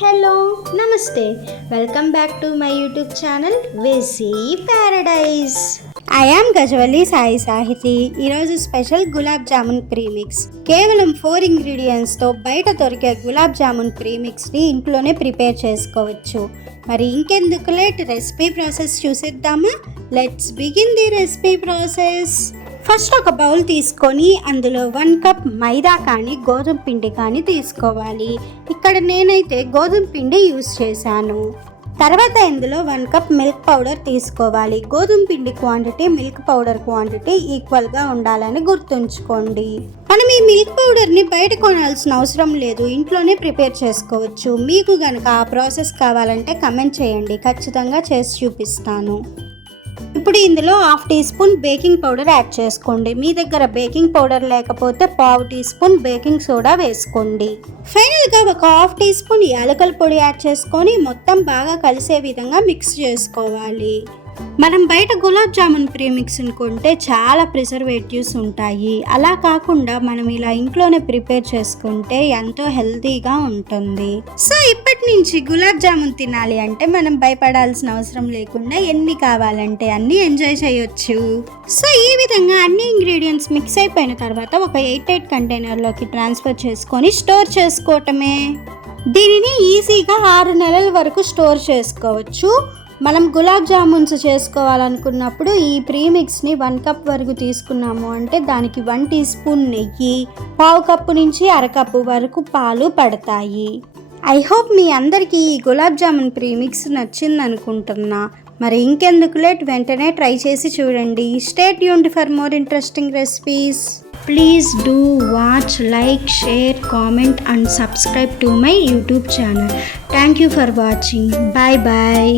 Hello నమస్తే welcome back to my YouTube channel వెసీ paradise. I am Gajavalli Sai Sahithi. ఈరోజు special gulab jamun premix. కేవలం 4 ఇంగ్రీడియంట్స్తో బయట దొరికే గులాబ్ జామున్ ప్రీమిక్స్ని ఇంట్లోనే ప్రిపేర్ చేసుకోవచ్చు. మరి ఇంకెందుకు లేట్, రెసిపీ ప్రాసెస్ చూసేద్దామా? Let's begin the recipe process. First ఒక బౌల్ తీసుకొని అందులో 1 కప్ మైదా కానీ గోధుమ పిండి కానీ తీసుకోవాలి. ఇక్కడ నేనైతే గోధుమ పిండి యూస్ చేశాను. తర్వాత ఇందులో 1 కప్ మిల్క్ పౌడర్ తీసుకోవాలి. గోధుమ పిండి క్వాంటిటీ మిల్క్ పౌడర్ క్వాంటిటీ ఈక్వల్గా ఉండాలని గుర్తుంచుకోండి. మనం ఈ మిల్క్ పౌడర్ని బయట కొనాల్సిన అవసరం లేదు, ఇంట్లోనే ప్రిపేర్ చేసుకోవచ్చు. మీకు కనుక ఆ ప్రాసెస్ కావాలంటే కమెంట్ చేయండి, ఖచ్చితంగా చేసి చూపిస్తాను. ఇప్పుడు ఇందులో 1/2 teaspoon baking powder add చేసుకోండి. మీ దగ్గర బేకింగ్ పౌడర్ లేకపోతే 1/2 టీ స్పూన్ బేకింగ్ సోడా వేసుకోండి. ఫైనల్గా ఒక 1/2 టీ స్పూన్ యాలకుల పొడి యాడ్ చేసుకొని మొత్తం బాగా కలిసే విధంగా మిక్స్ చేసుకోవాలి. మనం బయట గులాబ్ జామున్ ప్రీమిక్స్ని కొంటే చాలా ప్రిజర్వేటివ్స్ ఉంటాయి. అలా కాకుండా మనం ఇలా ఇంట్లోనే ప్రిపేర్ చేసుకుంటే ఎంతో హెల్తీగా ఉంటుంది. సో ఇప్పటి నుంచి గులాబ్ జామున్ తినాలి అంటే మనం భయపడాల్సిన అవసరం లేకుండా ఎన్ని కావాలంటే అన్ని ఎంజాయ్ చేయొచ్చు. సో ఈ విధంగా అన్ని ఇంగ్రీడియంట్స్ మిక్స్ అయిపోయిన తర్వాత ఒక 8 కంటైనర్లోకి ట్రాన్స్ఫర్ చేసుకొని స్టోర్ చేసుకోవటమే. దీనిని ఈజీగా 6 నెలల వరకు స్టోర్ చేసుకోవచ్చు. మనం గులాబ్ జామున్స్ చేసుకోవాలనుకున్నప్పుడు ఈ ప్రీమిక్స్ని 1 కప్ వరకు తీసుకున్నాము అంటే దానికి 1 టీ స్పూన్ నెయ్యి, 1/2 కప్పు నుంచి 1/2 కప్పు వరకు పాలు పడతాయి. ఐ హోప్ మీ అందరికీ ఈ గులాబ్ జామున్ ప్రీమిక్స్ నచ్చింది అనుకుంటున్నా. మరి ఇంకెందుకు లేట్, వెంటనే ట్రై చేసి చూడండి. Stay tuned for more interesting recipes. Please do watch, like, share, comment and subscribe to my YouTube channel. Thank you for watching. Bye bye.